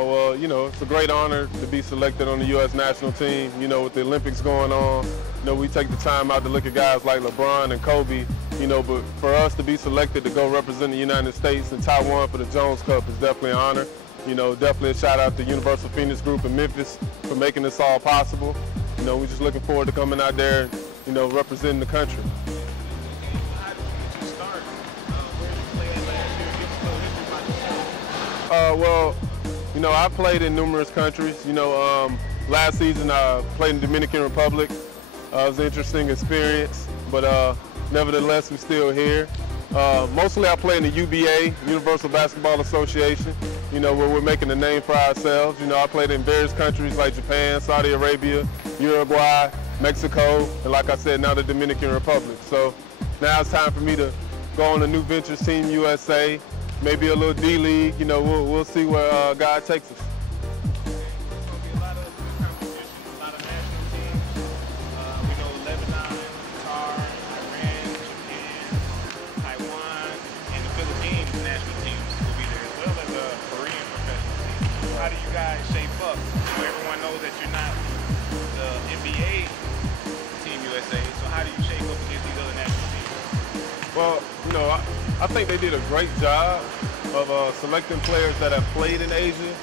Well, it's a great honor to be selected on the U.S. national team. With the Olympics going on, we take the time out to look at guys like LeBron and Kobe, but for us to be selected to go represent the United States and Taiwan for the Jones Cup is definitely an honor. Definitely a shout out to Universal Phoenix Group in Memphis for making this all possible. We're just looking forward to coming out there and, representing the country. Well, I played in numerous countries. Last season I played in the Dominican Republic. It was an interesting experience, but nevertheless, we're still here. Mostly I play in the UBA, Universal Basketball Association, where we're making a name for ourselves. I played in various countries like Japan, Saudi Arabia, Uruguay, Mexico, and like I said, now the Dominican Republic. So now it's time for me to go on a new ventures, Team USA, maybe a little D-League. We'll see where God takes us. How do you guys shape up? Everyone knows that you're not the NBA Team USA, so how do you shape up against these other national teams? Well, I think they did a great job of selecting players that have played in Asia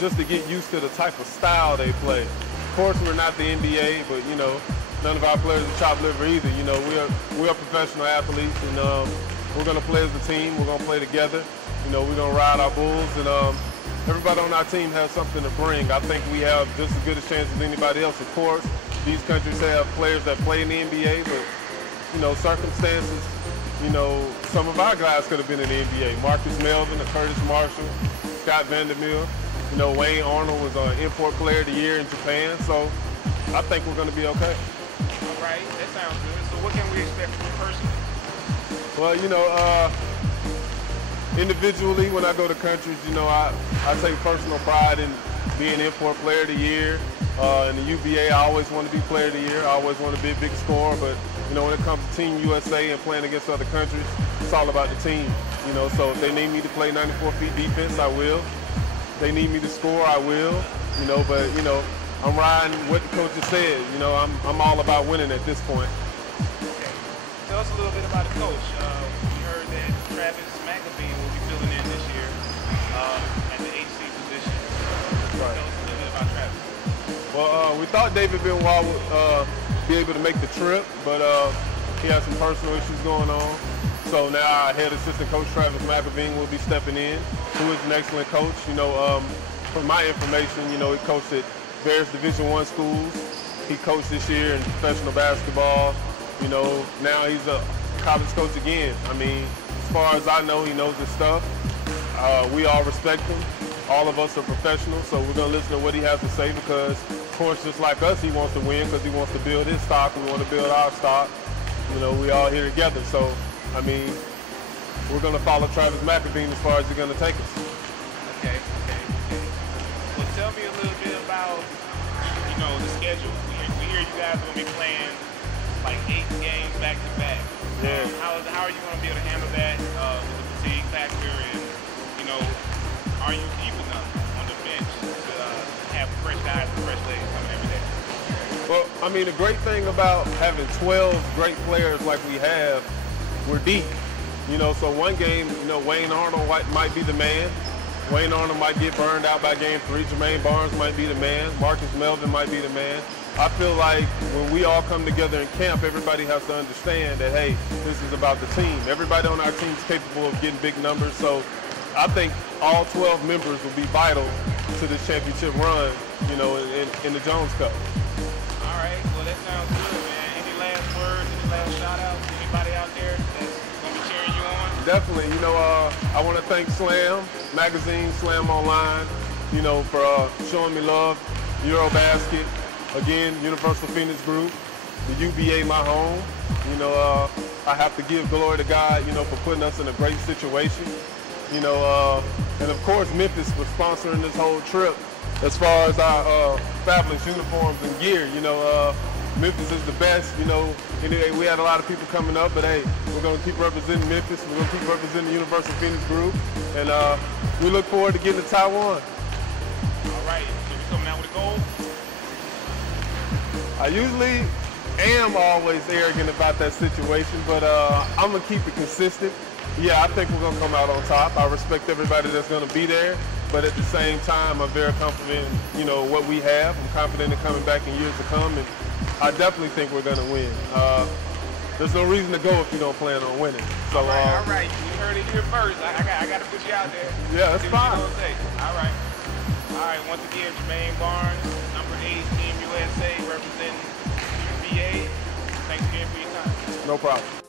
just to get used to the type of style they play. Of course, we're not the NBA, but, none of our players are chopped liver either. We're professional athletes, and we're going to play as a team. We're going to play together. We're going to ride our bulls, and everybody on our team has something to bring. I think we have just as good a chance as anybody else. Of course, these countries have players that play in the NBA, but, circumstances, some of our guys could have been in the NBA. Marcus Melvin, Curtis Marshall, Scott Vandermeer. Wayne Arnold was an import player of the year in Japan, so I think we're going to be okay. All right, that sounds good. So what can we expect from you personally? Well, individually, when I go to countries, I take personal pride in being import player of the year. In the UBA, I always want to be player of the year. I always want to be a big scorer, but when it comes to Team USA and playing against other countries, it's all about the team. So if they need me to play 94 feet defense, I will. If they need me to score, I will. But I'm riding what the coach has said. I'm all about winning at this point. Okay. Tell us a little bit about the coach. We heard that Travis will be filling in this year at the HC position. Right. Tell us a little bit about Travis. Well, we thought David Benoit would be able to make the trip, but he has some personal issues going on. So now our head assistant coach, Travis McAveen, will be stepping in, who is an excellent coach. From my information, he coached at various Division I schools. He coached this year in professional basketball. Now he's a college coach again. As far as I know, he knows his stuff. We all respect him. All of us are professionals, so we're going to listen to what he has to say because, of course, just like us, he wants to win because he wants to build his stock. We want to build our stock. We all here together. So, we're going to follow Travis McAveen as far as he's going to take us. Okay. Well, tell me a little bit about, the schedule. We hear you guys are going to be playing like 8 games back to back. Yeah. How are you going to be able to handle that with the fatigue factor, and are you deep enough on the bench to have fresh guys and fresh legs coming every day? Well, the great thing about having 12 great players like we have, we're deep. So one game, Wayne Arnold might be the man. Wayne Arnold might get burned out by game 3. Jermaine Barnes might be the man. Marcus Melvin might be the man. I feel like when we all come together in camp, everybody has to understand that, hey, this is about the team. Everybody on our team is capable of getting big numbers. So I think all 12 members will be vital to this championship run, in the Jones Cup. All right. Well, that sounds good, man. Any last words, any last shout-outs? Anybody out there that's going to be cheering you on? Definitely. I want to thank Slam Magazine, Slam Online, for showing me love. Eurobasket. Again, Universal Phoenix Group, the UBA, my home. I have to give glory to God, for putting us in a great situation. And of course, Memphis for sponsoring this whole trip. As far as our fabulous uniforms and gear, Memphis is the best. Anyway, we had a lot of people coming up, but hey, we're going to keep representing Memphis. We're going to keep representing the Universal Phoenix Group, and we look forward to getting to Taiwan. right? So we coming out with a goal? I usually am always arrogant about that situation, but I'm gonna keep it consistent. Yeah, I think we're gonna come out on top. I respect everybody that's gonna be there, but at the same time, I'm very confident in, you know, what we have. I'm confident in coming back in years to come, and I definitely think we're gonna win. There's no reason to go if you don't plan on winning. So, all right. You heard it here first. I got to put you out there. Yeah, that's fine. All right. Once again, Jermaine Barnes, number 8, Team USA, representing UVA. Thanks again for your time. No problem.